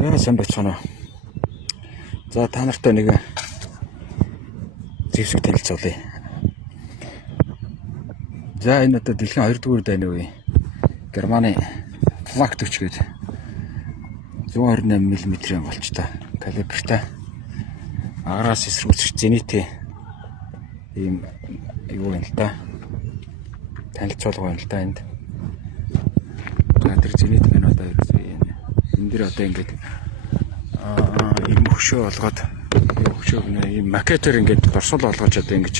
За сайн байцгаана. За та нартай нэг зэвсэг танилцуулъя. За энэ одоо дэлхийн 2 дугаар дайны үе Германы Flak 40 гээд 128 мм-ийн болчтой калибертай аграас эсрүүцэх зенитэ ийм юу юм л да. Танилцуулга байна л да энд. За тэр зенит мэн одоо энэ дэр одоо ингээд ийм хөшөө олгоод хөшөөг ийм макетер ингээд дорсол олгож одоо ингэж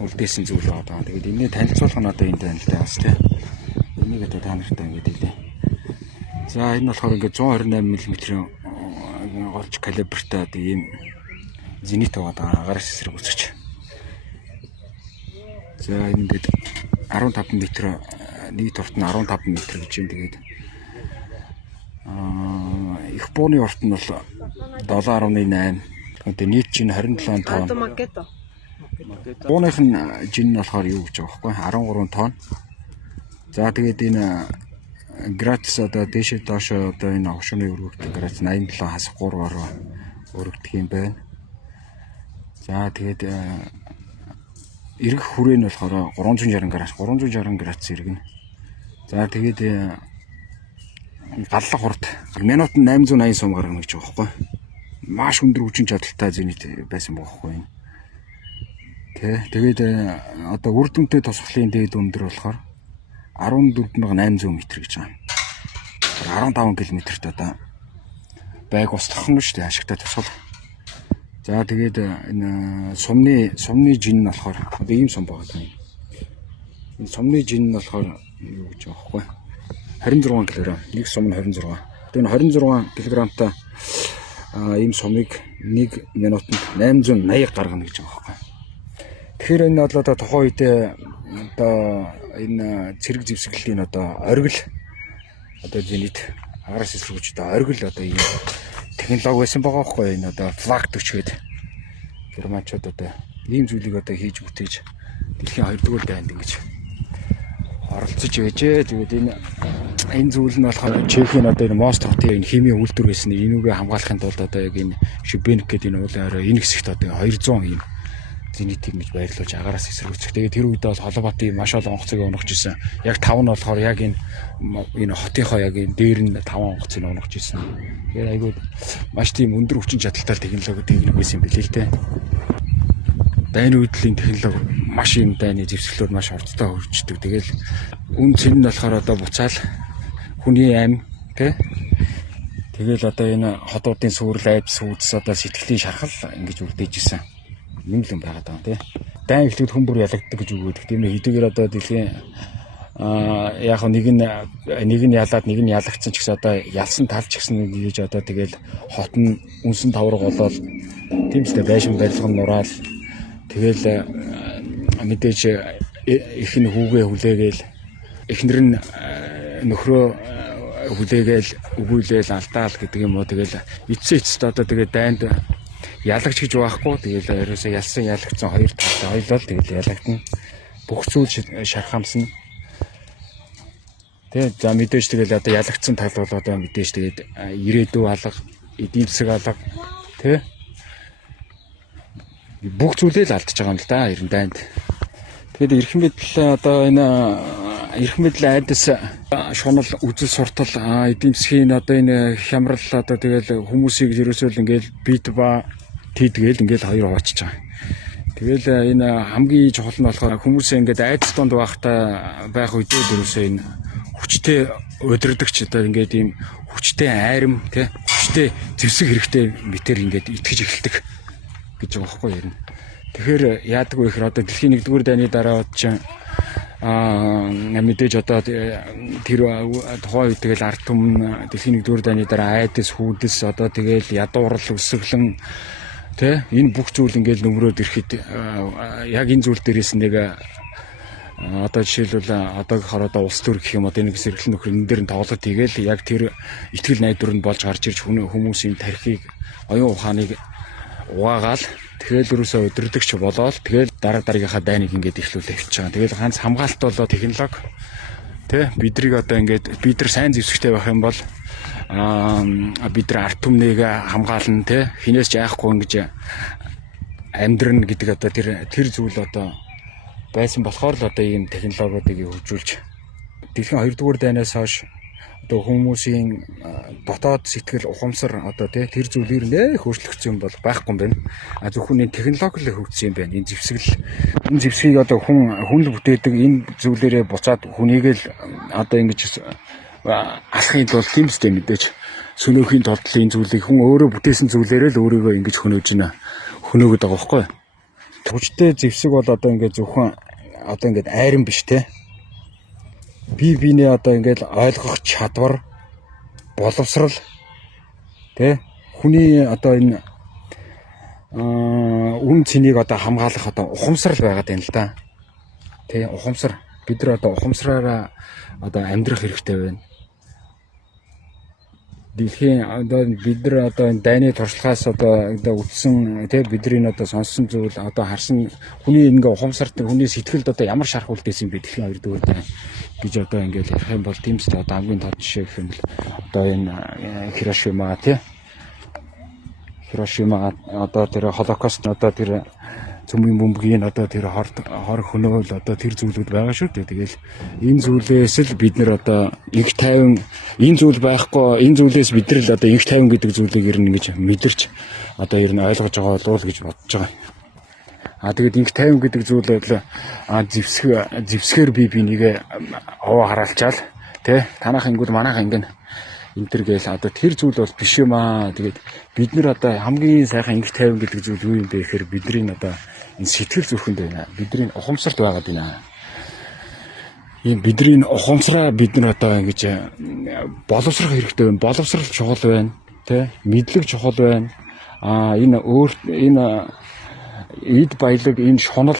үлдээсэн зүйл байна. Тэгээд энэний танилцуулга нь одоо энд байна л да бас тийм. Энийг одоо та нартай ингээд хэлээ. За энэ болохоор ингээд 128 мм голж калибертай одоо ийм зенит байгаа агаас эсрэг үзэгч. За ингээд 15 м нийт урт нь 15 м гэж юм. Тэгээд их бууны урт нь бол 7.8. Тэгээд нийт чинь 27 тонн. Бууных нь жин нь болохоор юу гэж байгаа байхгүй 13 тонн. За тэгээд энэ градус одоо дээш доош одоо энэ огшооны өргөгдөх градус 87 хасах 3-аар өргөгдөх юм байна. За тэгээд эргэх хүрээ нь болохоор 360 градус эргэнэ. За тэгээд галлах хурд минут 880 сум гарна гэж байгаа байхгүй. Маш өндөр хүчин чадалтай зенит байсан байгаа байхгүй энэ. Тэгээд одоо үр дүнтэй тусгалын дээд өндөр болохоор 14,800 м гэж байгаа. 15 км-т одоо байг устгах нь шүү дээ ашигтай тусгал. За тэгээд энэ сумны жин нь болохоор одоо ийм сум байгаа тань. Энэ сумны жин нь болохоор юу гэж байгаа вэ? 26 кг. Нэг сум нь 26. Тэгээд 26 кг-тай ийм сумыг 1 минутанд 880 гаргана гэж байгаа байхгүй. Тэгэхээр энэ бол одоо тухайн үед одоо энэ цэрэг зэвсэглэлийн одоо оргил одоо зенит агаас эсрэгч одоо оргил одоо ийм технологи байсан байгаа байхгүй. Энэ одоо Flak 40 гээд германчууд одоо ийм зүйлийг одоо хийж бүтээж дэлхийн 2 дугаар дайнд ингэж оролцож байжээ. Тэгээд энэ зүйл нь болохоор Чехийн одоо энэ Мост хотын энэ химийн үйлдвэр байсан. Энүүгээ хамгаалахын тулд одоо яг энэ Шүбенк гэдэг энэ уулын орой энэ хэсэгт одоо 200 ийм зенитийг гэж байрлуулж агаараас эсрэгцэх. Тэгээд тэр үед бол Холбоотын маш олон онгоцыг унгаж исэн. Яг 5 нь болохоор яг энэ хотынхоо яг энэ дээр нь 5 онгоцыг унгаж исэн. Тэгээд айгүй маш тийм өндөр хүчин чадалтай технологи байсан юм билээ л дээ. Дайны үеийн технологи маш юм дайны зэвсгэлүүд маш хурдтай хөгждөг. Тэгэл үн цэн нь болохоор одоо буцаал хүний ам тий. Тэгэл одоо энэ хотуудын сүрэл айд сүйдс одоо сэтгэлийн шархал ингэж үлдээж исэн. Юм л юм байгаа даа тий. Дайн эхлэхэд хүн бүр ялагддаг гэж үгөөд. Тийм хэдийгээр одоо дэлхийн яг нэг нь ялаад нэг нь ялагдсан ч гэсэн одоо ялсан тал ч гэсэн гэж одоо тэгэл хот нь үнсэн тавраг болоод тийм ч байшин барилга нураал тэгэл мэдээж их нь хүүгээ хүлээгээл эхнэр нь нөхрөө хүлээгээл өгүүлээл алдаал гэдэг юм уу. Тэгэл эцэст одоо тэгээ дайнд ялагч гэж байхгүй. Тэгэл ерөөсөө ялсан ялагдсан хоёр талтай хоёлол тэгэл ялагдана. Бүх зүйл шархамсна. Тэ за мэдээж тэгэл одоо ялагдсан тал бол одоо мэдээж тэгээд ирээдүй алга, эдийн засаг алга тэ бүх зүйлээ л алдчихж байгаа юм л да ерэн дайнд. Тэгээд эрхэм мэдл одоо энэ эрхэм мэдл айдас шунал үзэл суртал эдийн засгийн одоо энэ хямрал одоо тэгэл хүмүүсийг ерөөсөө л ингээл бит ба тийдгээл ингээл хоёр хуваачиж байгаа. Тэгэл энэ хамгийн чухал нь болохоор хүмүүсээ ингээд айдас донд байх үедээ ерөөсөө энэ хүчтэй удирдахч одоо ингээд ийм хүчтэй айрам тий хүчтэй зэвсэг хэрэгтэй мэтэр ингээд итгэж эхэлдэг гэж байгаа байхгүй юм. Тэгэхээр яадаг вэ гэхээр одоо дэлхийн 1-р дайны дараа чинь мэдээж одоо тэр тухайн үед тэгэл ард түмэн дэлхийн 1-р дайны дараа айдас хүйдэс одоо тэгэл ядуурл өсөглөн тэ энэ бүх зүйл ингээд нөмрөөд ирэхэд яг энэ зүйл дээрээс нэг одоо жишээлбэл одоогийнхоор одоо улс төр гэх юм одоо нэг зэрэглэн нөхөр энэ дээр нь тоглолт хийгээл яг тэр итгэл найдвар нь болж гарч ирж хүмүүсийн тархийг оюун ухааныг угаагаал тэгэл юусоо өдөрдөгч болоод тэгэл дараагийнхаа дайныг ингээд эхлүүлээ явж байгаа. Тэгэл ганц хамгаалалт болоо технологи Тэ бидрийг одоо ингээд бид нар сайн зэвсэгтэй байх юм бол бид нар арт түмнийг хамгаална тэ хинээс ч яахгүй ингэж амьдрна гэдэг одоо тэр зүйл одоо байсан болохоор л одоо ийм технологиудыг хөгжүүлж дэлхийн 2 дугаар дайнаас хойш одоо хүмүүсийн дотоод сэтгэл ухамсар одоо тэр зүйлээр нэх өөрчлөгдсөн юм бол байхгүй юм байна. Зөвхөн энэ технологи л хөгжсөн юм байна. Энэ зэвсгийг одоо хүн л бүтээдэг энэ зүйлээрээ буцаад хүнийг л одоо ингэж алахын тулд тийм үстэй мэдээж сөнөөхийн тулд энэ зүйлийг хүн өөрөө бүтээсэн зүйлээрээ л өөрийгөө ингэж хөнөөгд байгаа байхгүй. Хүчтэй зэвсэг бол одоо ингээд зөвхөн одоо ингээд айран биш те. Бие биенээ одоо ингээд ойлгох чадвар, боловсрал тэ хүний одоо энэ үн цэнийг одоо хамгаалах одоо ухамсар байгаад байна л да. Тэ ухамсар бид нар одоо ухамсараараа одоо амьдрах хэрэгтэй байна. Дэлхийн одоо бид нар одоо энэ дайны туршлагаас одоо үтсэн тэ бидний одоо сонссон зүйл одоо харсан хүний ингээ ухамсарт хүний сэтгэлд одоо ямар шарх үлдээсэн бэ дэлхийн 2 дугаар дайн гэж одоо ингээл ярих юм бол тийм ч одоо хамгийн тод жишээ гэх юм бол одоо энэ Хирошима тэ Хирошима одоо тэр Холокост одоо тэр цөмийн бөмбөгийн одоо тэр хор хөнөөл одоо тэр зүйлүүд байгаа шүү дээ. Тэгэл энэ зүйлээс л бид нэр одоо инх тайван энэ зүйл байхгүй энэ зүйлээс бид нар л одоо инх тайван гэдэг зүйлийг ер нь ингэж мэдэрч одоо ер нь ойлгож байгаа болов уу гэж бодож байгаа. Тэгээд инх тайван гэдэг зүйл бол зэвсгээр би бинийг овоо хараалчаал тэ танах ингүүд манайх ингэн энэ төр гээл одоо тэр зүйл бол биш юм аа. Тэгээд бид нар одоо хамгийн сайхан инх тайван гэдэг зүйл юу юм бэ гэхээр бидний одоо энэ сэтгэл зүрхэнд байна. Бидний ухамсарт байгаад байна. Ийм бидний ухамсараа бид нар одоо ингэж боловсрох хэрэгтэй байна. Боловсрал чухал байна. Тэ мэдлэг чухал байна. Энэ эд баялаг энэ шунал